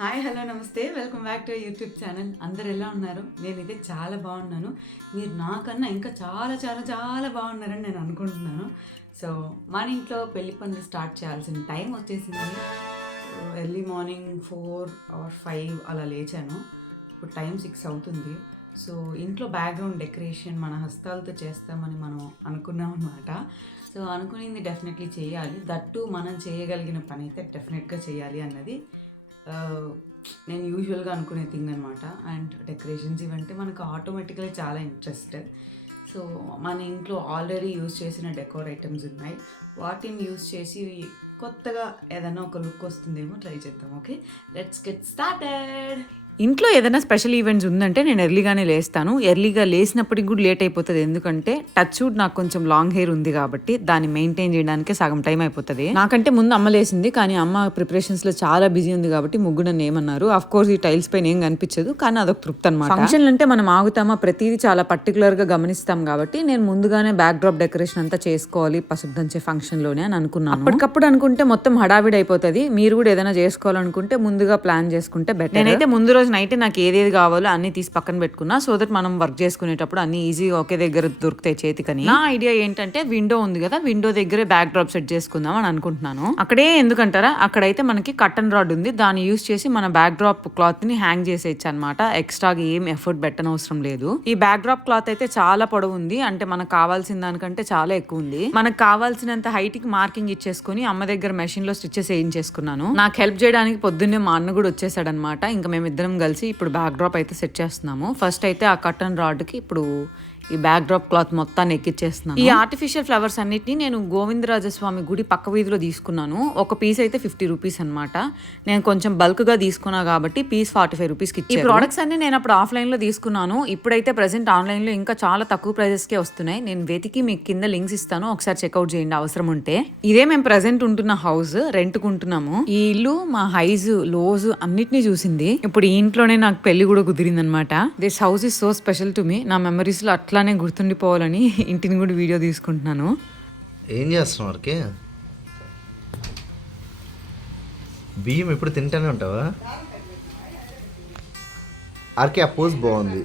Hi hello నమస్తే, welcome back to YouTube channel. అందరు ఎలా ఉన్నారు? నేనైతే చాలా బాగున్నాను. మీరు నాకన్నా ఇంకా చాలా చాలా చాలా బాగున్నారని నేను అనుకుంటున్నాను. సో మన ఇంట్లో పెళ్లి పనులు స్టార్ట్ చేయాల్సిన టైం వచ్చేసింది. ఎర్లీ మార్నింగ్ 4 or 5 అలా లేచాను. ఇప్పుడు టైం 6 అవుతుంది. సో ఇంట్లో బ్యాక్గ్రౌండ్ డెకరేషన్ మన హస్తాలతో చేస్తామని మనం అనుకున్నాం అనమాట. సో అనుకునేది డెఫినెట్లీ చేయాలి. దట్టు మనం చేయగలిగిన పని అయితే డెఫినెట్గా చేయాలి అన్నది నేను యూజువల్గా అనుకునే థింగ్ అనమాట. అండ్ డెకరేషన్స్ ఇవంటే మనకు ఆటోమేటిక్గా చాలా ఇంట్రెస్ట్. సో మన ఇంట్లో ఆల్రెడీ యూజ్ చేసిన డెకోర్ ఐటమ్స్ ఉన్నాయి. వాటిని యూజ్ చేసి కొత్తగా ఏదైనా ఒక లుక్ వస్తుందేమో ట్రై చేద్దాం. Okay, let's get started. ఇంట్లో ఏదైనా స్పెషల్ ఈవెంట్స్ ఉందంటే నేను ఎర్లీగానే లేస్తాను. ఎర్లీగా లేసినప్పటికి కూడా లేట్ అయిపోతుంది. ఎందుకంటే టచ్ వుడ్ నాకు కొంచెం లాంగ్ హెయిర్ ఉంది కాబట్టి దాన్ని మెయింటైన్ చేయడానికి సగం టైం అయిపోతుంది. నాకంటే ముందు అమ్మ లేసింది, కానీ అమ్మ ప్రిపరేషన్స్ లో చాలా బిజీ ఉంది కాబట్టి ముగ్గు నన్ను ఏమన్నారు. అఫ్ కోర్స్ ఈ టైల్స్ పైన ఏం కనిపించదు, కానీ అదొక తృప్తి అనమాట. ఫంక్షన్లు అంటే మనం ఆగుతామా, ప్రతిదీ చాలా పర్టికులర్ గా గమనిస్తాం కాబట్టి నేను ముందుగానే బ్యాక్ డ్రాప్ డెకరేషన్ అంతా చేసుకోవాలి పసుపు దంచే ఫంక్షన్ లోనే అని అనుకున్నాను. అప్పటికప్పుడు అనుకుంటే మొత్తం హడావిడి అయిపోతుంది. మీరు కూడా ఏదైనా చేసుకోవాలనుకుంటే ముందుగా ప్లాన్ చేసుకుంటే బెటర్. నేనైతే ముందు రోజు నైట్ నాకు ఏదేది కావాలో అన్ని తీసి పక్కన పెట్టుకున్నా, సో దట్ మనం వర్క్ చేసుకునేటప్పుడు అన్ని ఈజీగా ఒకే దగ్గర దొరుకుతాయి చేతికని. నా ఐడియా ఏంటంటే విండో ఉంది కదా, విండో దగ్గరే బ్యాక్ డ్రాప్ సెట్ చేసుకుందాం అని అనుకుంటున్నాను. అక్కడే ఎందుకంటారా, అక్కడైతే మనకి కట్టన్ రాడ్ ఉంది, దాన్ని యూజ్ చేసి మన బ్యాక్ డ్రాప్ క్లాత్ ని హ్యాంగ్ చేసేయచ్చు అనమాట. ఎక్స్ట్రాగా ఏం ఎఫర్ట్ పెట్టనవసరం లేదు. ఈ బ్యాక్ డ్రాప్ క్లాత్ అయితే చాలా పొడవు ఉంది, అంటే మనకు కావాల్సిన దానికంటే చాలా ఎక్కువ ఉంది. మనకు కావాల్సినంత హైట్ కి మార్కింగ్ ఇచ్చేసుకుని అమ్మ దగ్గర మెషిన్ లో స్టిచెస్ వేయించేసుకున్నాను. నాకు హెల్ప్ చేయడానికి పొద్దున్నే మా అన్న కూడా వచ్చేసాడు అనమాట. ఇంకా మేమిద్దరం కలిసి ఇప్పుడు బ్యాక్ డ్రాప్ అయితే సెట్ చేస్తున్నాము. ఫస్ట్ అయితే ఆ కట్టన్ రాడ్ కి ఇప్పుడు ఈ బ్యాక్ డ్రాప్ క్లాత్ మొత్తాన్ని ఎక్కిచ్చేస్తున్నాను. ఈ ఆర్టిఫిషియల్ ఫ్లవర్స్ అన్నిటిని నేను గోవిందరాజస్వామి గుడి పక్క వీధిలో తీసుకున్నాను. ఒక పీస్ అయితే 50 రూపీస్ అనమాట. నేను కొంచెం బల్క్ గా తీసుకున్నా కాబట్టి పీస్ 45 రూపీస్కి ఇచ్చారు. ఈ ప్రొడక్ట్స్ అన్ని నేను అప్పుడు ఆఫ్లైన్ లో తీసుకున్నాను. ఇప్పుడైతే ప్రెసెంట్ ఆన్లైన్ లో ఇంకా చాలా తక్కువ ప్రైజెస్ కే వస్తున్నాయి. నేను వెతికి మీకు కింద లింక్స్ ఇస్తాను, ఒకసారి చెక్అౌట్ చేయండి అవసరం ఉంటే. ఇదే మేము ప్రెసెంట్ ఉంటున్న హౌస్, రెంట్ కుంటున్నాము. ఈ ఇల్లు మా హైజ్ లోజ్ అన్నిటినీ చూసింది. ఇప్పుడు ఈ ఇంట్లోనే నాకు పెళ్లి కూడా కుదిరింది అనమాట. This house is so special to me. నా మెమరీస్ లో అట్లానే గుర్తుండిపోవాలని ఇంటిని కూడా వీడియో తీసుకుంటున్నాను. ఏం చేస్తున్నావు? బియ్యం ఎప్పుడు తింటానే ఉంటావా? ఆర్కే ఆ పోజ్ బాగుంది.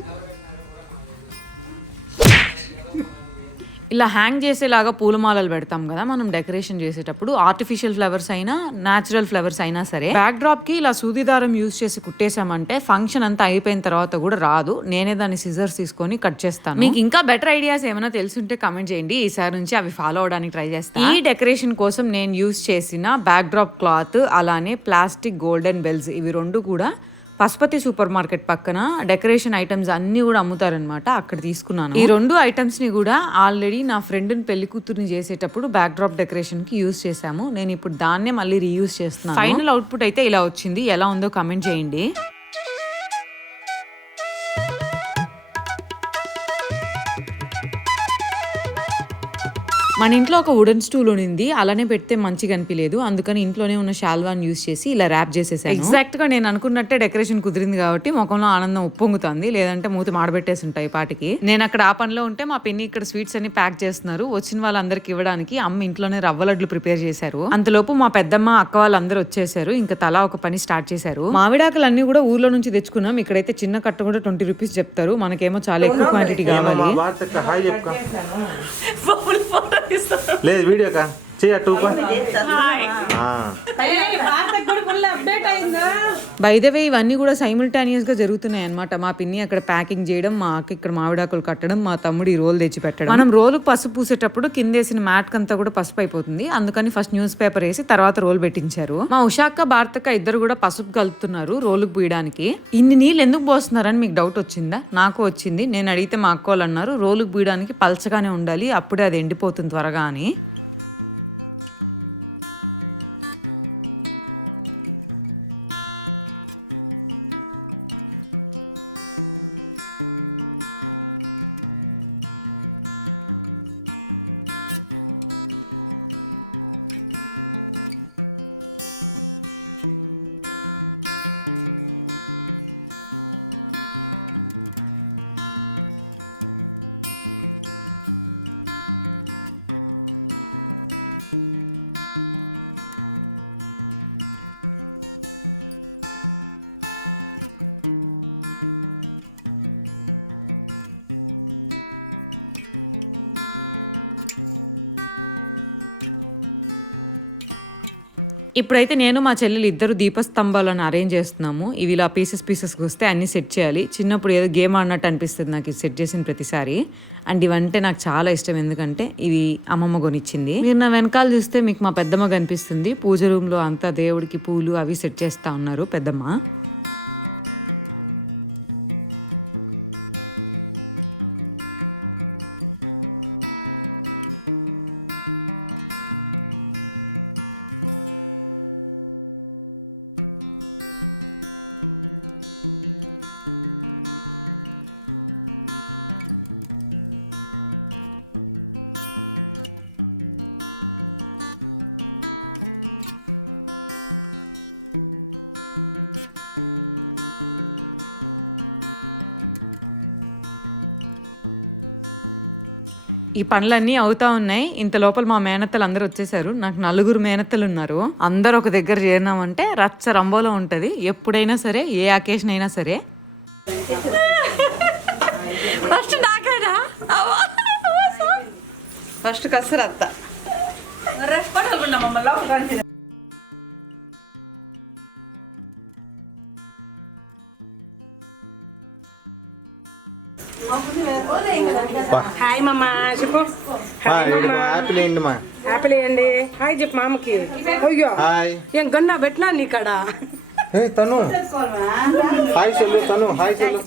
ఇలా హ్యాంగ్ చేసేలాగా పూలమాలలు పెడతాం కదా మనం డెకరేషన్ చేసేటప్పుడు. ఆర్టిఫిషియల్ ఫ్లవర్స్ అయినా న్యాచురల్ ఫ్లవర్స్ అయినా సరే బ్యాక్ డ్రాప్ కి ఇలా సూదిదారం యూజ్ చేసి కుట్టేసామంటే ఫంక్షన్ అంతా అయిపోయిన తర్వాత కూడా రాదు. నేనే దాన్ని సిజర్స్ తీసుకొని కట్ చేస్తాను. మీకు ఇంకా బెటర్ ఐడియాస్ ఏమైనా తెలుసుంటే కమెంట్ చేయండి. ఈసారి నుంచి అవి ఫాలో అవడానికి ట్రై చేస్తాను. ఈ డెకరేషన్ కోసం నేను యూజ్ చేసిన బ్యాక్ డ్రాప్ క్లాత్ అలానే ప్లాస్టిక్ గోల్డెన్ బెల్స్, ఇవి రెండు కూడా పశుపతి సూపర్ మార్కెట్ పక్కన డెకరేషన్ ఐటమ్స్ అన్ని కూడా అమ్ముతారనమాట, అక్కడ తీసుకున్నాను. ఈ రెండు ఐటమ్స్ ని కూడా ఆల్రెడీ నా ఫ్రెండ్ పెళ్లి కూతుర్ని చేసేటప్పుడు బ్యాక్ డ్రాప్ డెకరేషన్ కి యూజ్ చేసాము. నేను ఇప్పుడు దాన్నే మళ్ళీ రీయూజ్ చేస్తున్నాను. ఫైనల్ అవుట్పుట్ అయితే ఇలా వచ్చింది. ఎలా ఉందో కమెంట్ చేయండి. మన ఇంట్లో ఒక వుడెన్ స్టూల్ ఉంది, అలానే పెడితే మంచిగా అనిపించలేదు. అందుకని ఇంట్లోనే ఉన్న షాల్వాన్ యూజ్ చేసి ఇలా ర్యాప్ చేసేసాను. ఎగ్జాక్ట్ గా నేను అనుకున్నట్టే డెకరేషన్ కుదిరింది కాబట్టి ముఖంలో ఆనందం ఉప్పొంగుతుంది, లేదంటే మూతి మాడబెట్టేసి ఉంటాయి పాటికి. నేను అక్కడ ఆ పనిలో ఉంటే మా పిన్ని ఇక్కడ స్వీట్స్ అన్ని ప్యాక్ చేస్తున్నారు. వచ్చిన వాళ్ళందరికి ఇవ్వడానికి అమ్మ ఇంట్లోనే రవ్వ లడ్లు ప్రిపేర్ చేశారు. అంతలోపు మా పెద్దమ్మ అక్క వాళ్ళందరూ వచ్చేసారు. ఇంకా తలా ఒక పని స్టార్ట్ చేశారు. మామిడాకులు అన్ని కూడా ఊర్లో నుంచి తెచ్చుకున్నాం. ఇక్కడైతే చిన్న కట్ట కూడా 20 రూపీస్ చెప్తారు. మనకేమో చాలా ఎక్కువ క్వాంటిటీ కావాలి. లేదు వీడియో కా చేయ 2 బై ద వే ఇవన్నీ కూడా సైమిల్టానియస్ గా జరుగుతున్నాయి అనమాట. మా పిన్ని అక్కడ ప్యాకింగ్ చేయడం, మా అక్క ఇక్కడ మామిడాకులు కట్టడం, మా తమ్ముడు ఈ రోల్ తెచ్చి పెట్టడం. మనం రోలు పసుపు పూసేటప్పుడు కిందేసిన మ్యాట్ కంతా కూడా పసుపు అయిపోతుంది. అందుకని ఫస్ట్ న్యూస్ పేపర్ వేసి తర్వాత రోల్ పెట్టించారు. మా ఉషాక్క భారతక్క ఇద్దరు కూడా పసుపు కలుపుతున్నారు రోలుకు పూయడానికి. ఇన్ని నీళ్ళు ఎందుకు పోస్తున్నారని మీకు డౌట్ వచ్చిందా? నాకు వచ్చింది. నేను అడిగితే మా అక్క వాళ్ళు అన్నారు రోలుకు పూయడానికి పల్చగానే ఉండాలి, అప్పుడే అది ఎండిపోతుంది త్వరగా అని. ఇప్పుడైతే నేను మా చెల్లెలు ఇద్దరు దీపస్తంభాలను అరేంజ్ చేస్తున్నాము. ఇవి ఇలా పీసెస్ వస్తే అన్ని సెట్ చేయాలి. చిన్నప్పుడు ఏదో గేమ్ ఆడినట్టు అనిపిస్తుంది నాకు ఇది సెట్ చేసిన ప్రతిసారి. అండ్ ఇవంటే నాకు చాలా ఇష్టం, ఎందుకంటే ఇవి అమ్మమ్మ కొనిచ్చింది. మీరు నా వెనకాల చూస్తే మీకు మా పెద్దమ్మ కనిపిస్తుంది. పూజ రూమ్ లో అంతా దేవుడికి పూలు అవి సెట్ చేస్తా ఉన్నారు పెద్దమ్మ. ఈ పనులన్నీ అవుతా ఉన్నాయి. ఇంత లోపల మా మేనత్తలు అందరూ వచ్చేసారు. నాకు 4 మేనత్తలు ఉన్నారు. అందరూ ఒక దగ్గర చేరినామంటే రచ్చ రంబోలో ఉంటది. ఎప్పుడైనా సరే, ఏ అకేషన్ అయినా సరే. ఫస్ట్ కసరు అత్త హాయ్ మామ చెప్పు. యాపిల్ ఏంటి మా హ్యాపీలీ అండి. హాయ్ చెప్పు మామకి. అయ్యో హాయ్ ఏం గన్నా పెట్టినా నీకాడ. ఏ తను హాయ్ సొల్లు, తను హాయ్ సొల్లు.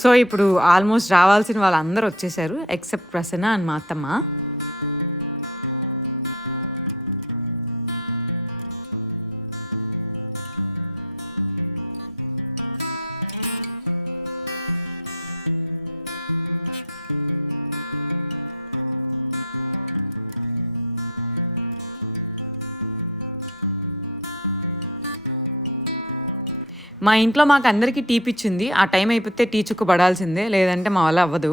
సో ఇప్పుడు ఆల్మోస్ట్ రావాల్సిన వాళ్ళందరూ వచ్చేసారు ఎక్సెప్ట్ ప్రసన్న అండ్ మా అత్తమ్మ. మా ఇంట్లో మాకు అందరికీ టీ పిచ్చింది. ఆ టైం అయిపోతే టీ చుక్క పడాల్సిందే, లేదంటే మా వల్ల అవ్వదు.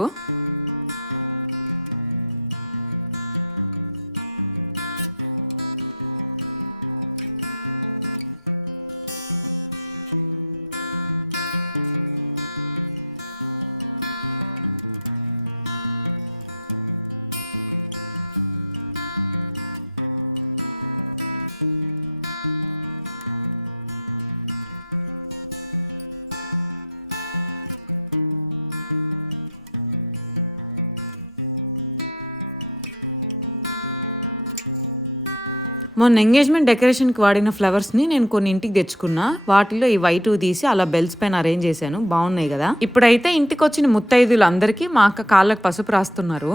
మొన్న ఎంగేజ్మెంట్ డెకరేషన్కి వాడిన ఫ్లవర్స్ని నేను కొన్ని ఇంటికి తెచ్చుకున్నా. వాటిలో ఈ వైట్ తీసి అలా బెల్స్ పైన అరేంజ్ చేశాను. బాగున్నాయి కదా. ఇప్పుడైతే ఇంటికి వచ్చిన ముత్తైదులు అందరికీ మా అక్క కాళ్ళకు పసుపు రాస్తున్నారు.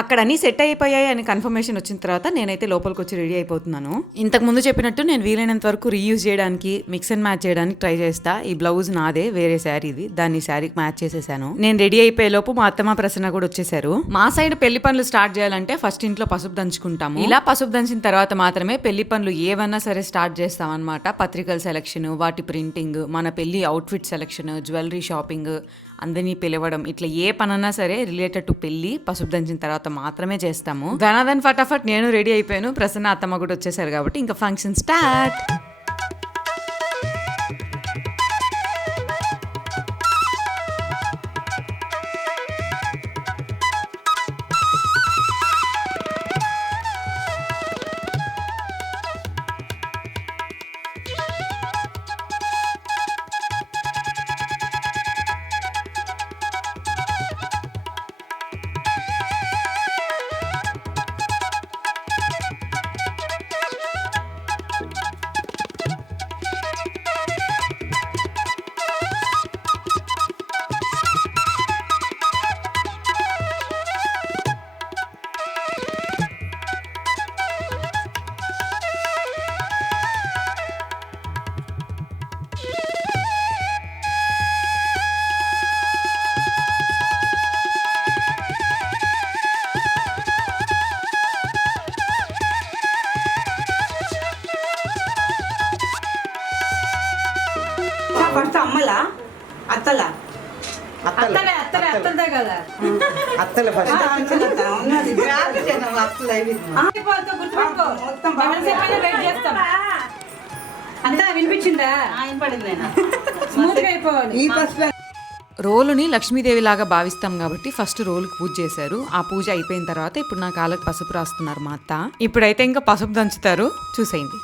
అక్కడ అన్ని సెట్ అయిపోయాయి అని కన్ఫర్మేషన్ వచ్చిన తర్వాత నేనైతే లోపలికి వచ్చి రెడీ అయిపోతున్నాను. ఇంతకు ముందు చెప్పినట్టు నేను వీలైనంత వరకు రీయూజ్ చేయడానికి, మిక్స్ అండ్ మ్యాచ్ చేయడానికి ట్రై చేస్తా. ఈ బ్లౌజ్ నాదే, వేరే శారీ ఇది. దాన్ని శారీకి మ్యాచ్ చేసేసాను. నేను రెడీ అయిపోయే లోపు మా అత్తమ్మ ప్రసన్న కూడా వచ్చేసారు. మా సైడ్ పెళ్లి పనులు స్టార్ట్ చేయాలంటే ఫస్ట్ ఇంట్లో పసుపు దంచుకుంటాము. ఇలా పసుపు దంచిన తర్వాత మాత్రమే పెళ్లి పనులు ఏవన్నా సరే స్టార్ట్ చేస్తాం అనమాట. పత్రికల సెలక్షన్, వాటి ప్రింటింగ్, మన పెళ్లి అవుట్ఫిట్ సెలక్షన్, జ్యువెలరీ షాపింగ్, అందరినీ పిలవడం, ఇట్లా ఏ పనన్నా సరే రిలేటెడ్ టు పెళ్లి పసుపు దంచిన తర్వాత మాత్రమే చేస్తాము. ధనాదన్ ఫటాఫట్ నేను రెడీ అయిపోయాను. ప్రసన్న అత్తమ్మ కూడా వచ్చేసారు కాబట్టి ఇంకా ఫంక్షన్ స్టార్ట్. అత్తలే ఫస్ట్ అంతా వినిపించిందా స్మూత్గా అయిపోవాలి ఈ పసుపు రోలుని లక్ష్మీదేవి లాగా భావిస్తాం కాబట్టి ఫస్ట్ రోలుకి పూజ చేశారు. ఆ పూజ అయిపోయిన తర్వాత ఇప్పుడు నా కాళ్ళకి పసుపు రాస్తున్నారు మా అత్త. ఇప్పుడైతే ఇంకా పసుపు దంచుతారు, చూసేయండి.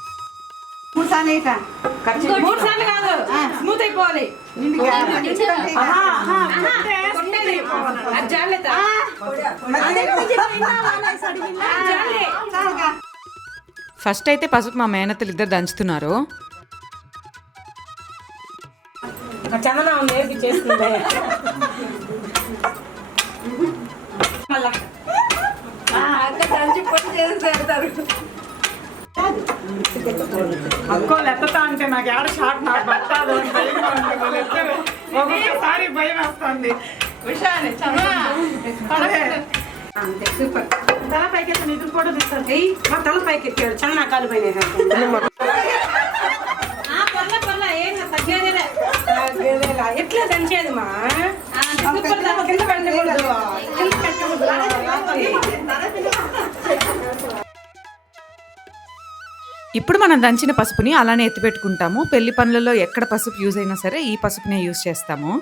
3 సార్లు కాదు స్మూత్ అయిపోవాలి. ఫస్ట్ అయితే పసుపు మా మేనత్తలు ఇద్దరు దంచుతున్నారు. చందన నేర్పి చేస్తుంది. మళ్ళా అక్కోళ్ళు ఎత్తుతా అంటే నాకు ఏడ షాట్ నా పట్టాలు ఒకసారి భయం వేస్తుంది. తల పైకి నిధులు కూడా తీస్తారు. మా తల పైకి ఎక్కాడు చందన కాలు పైన ఎట్లా దంచేది మా కింద పెట్టకూడదు. ఇప్పుడు మనం దంచిన పసుపుని అలానే ఎత్తిపెట్టుకుంటాము. పెళ్లి పనులలో ఎక్కడ పసుపు యూజ్ అయినా సరే ఈ పసుపునే యూజ్ చేస్తాము.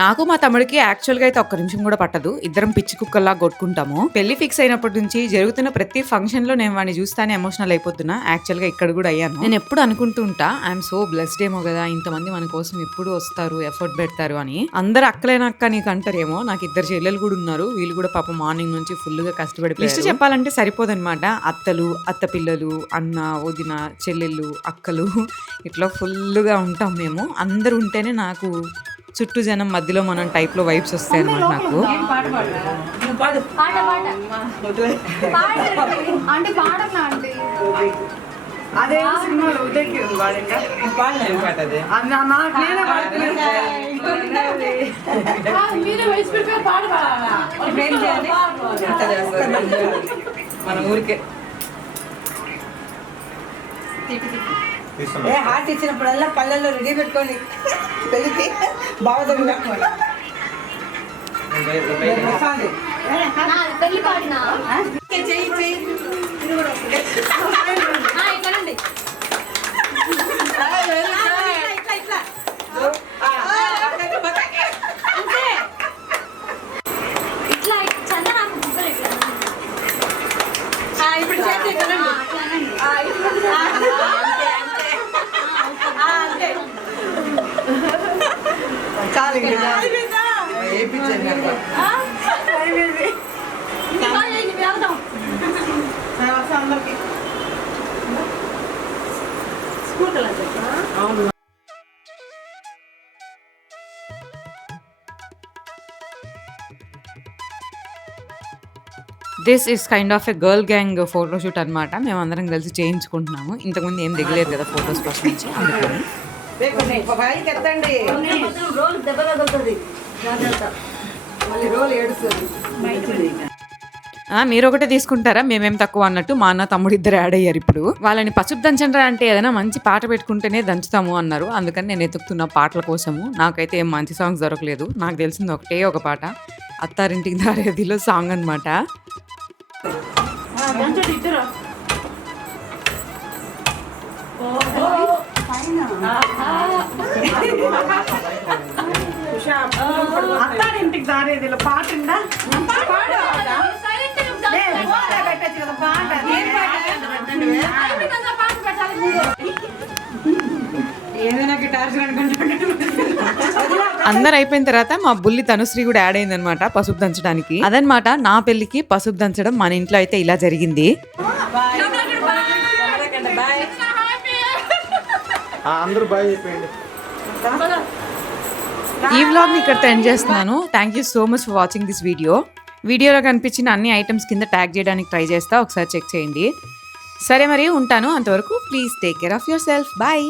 నాకు మా తమ్ముడికి యాక్చువల్గా అయితే ఒక్క నిమిషం కూడా పట్టదు. ఇద్దరం పిచ్చి కుక్కల్లా కొట్టుకుంటాము. పెళ్లి ఫిక్స్ అయినప్పటి నుంచి జరుగుతున్న ప్రతి ఫంక్షన్ లో నేను వాడిని చూస్తానే ఎమోషనల్ అయిపోతున్నా. యాక్చువల్ గా ఇక్కడ కూడా అయ్యాను. నేను ఎప్పుడు అనుకుంటూ ఉంటా ఐఎమ్ సో బ్లెస్డ్ ఏమో కదా, ఇంతమంది మన కోసం ఎప్పుడు వస్తారు, ఎఫర్ట్ పెడతారు అని. అందరు అక్కలేనక్క నీకు అంటారేమో, నాకు ఇద్దరు చెల్లెలు కూడా ఉన్నారు. వీళ్ళు కూడా పాప మార్నింగ్ నుంచి ఫుల్ గా కష్టపడి లిస్ట్ చెప్పాలంటే సరిపోదన్నమాట. అత్తలు, అత్త పిల్లలు, అన్న, వదిన, చెల్లెళ్ళు, అక్కలు ఇట్లా ఫుల్ గా ఉంటాం మేము. అందరు ఉంటేనే నాకు చుట్టూ జనం మధ్యలో మనం టైప్ లో వైబ్స్ వస్తాయి అనమాట. నాకు అదే సినిమాలో ఉదయకి మన ఊరికే హార్ట్ ఇచ్చినప్పుడల్లా పల్లెల్లో రెడీ పెట్టుకోండి పెళ్ళికి బావదంగా పెళ్లి పాటనా ఇట్లా చంద నాకు బుగ్గలు ఇట్లా ఇప్పుడు చేతి this is kind of a girl gang photoshoot అనమాట. మేమందరం కలిసి చేయించుకుంటున్నాము. ఇంతకుముందు ఏం దిగలేదు కదా ఫొటోస్ ఫస్ట్ నుంచి, అందుకని. రోజు దెబ్బలు వదులుతుంది జాగ్రత్త. మళ్ళీ రోల్ ఏడుస్తుంది. మీరు ఒకటే తీసుకుంటారా మేమేం తక్కువ అన్నట్టు మా అన్న తమ్ముడు ఇద్దరు యాడ్ అయ్యారు ఇప్పుడు. వాళ్ళని పసుపు దంచండ్రా అంటే ఏదైనా మంచి పాట పెట్టుకుంటేనే దంచుతాము అన్నారు. అందుకని నేను ఎతుకుతున్న పాటల కోసము. నాకైతే ఏం మంచి సాంగ్స్ దొరకలేదు. నాకు తెలిసింది ఒకటే ఒక పాట, అత్తారింటికి దారేదిలో సాంగ్ అనమాట. అత్తారింటికి దారేదిలో పాట ఉందా? అందరు అయిపోయిన తర్వాత మా బుల్లి తనుశ్రీ కూడా యాడ్ అయింది అనమాట పసుపు దంచడానికి. అదనమాట నా పెళ్లికి పసుపు దంచడం మన ఇంట్లో అయితే ఇలా జరిగింది. అందరూ బాయ్ చెప్పండి. ఈ వ్లాగ్ ని ఇక్కడితో ఎండ్ చేస్తున్నాను. Thank you so much for watching this video. వీడియోలో కనిపించిన అన్ని ఐటమ్స్ కింద ట్యాగ్ చేయడానికి ట్రై చేస్తా, ఒకసారి చెక్ చేయండి. సరే మరి ఉంటాను, అంతవరకు please take care of your self. Bye.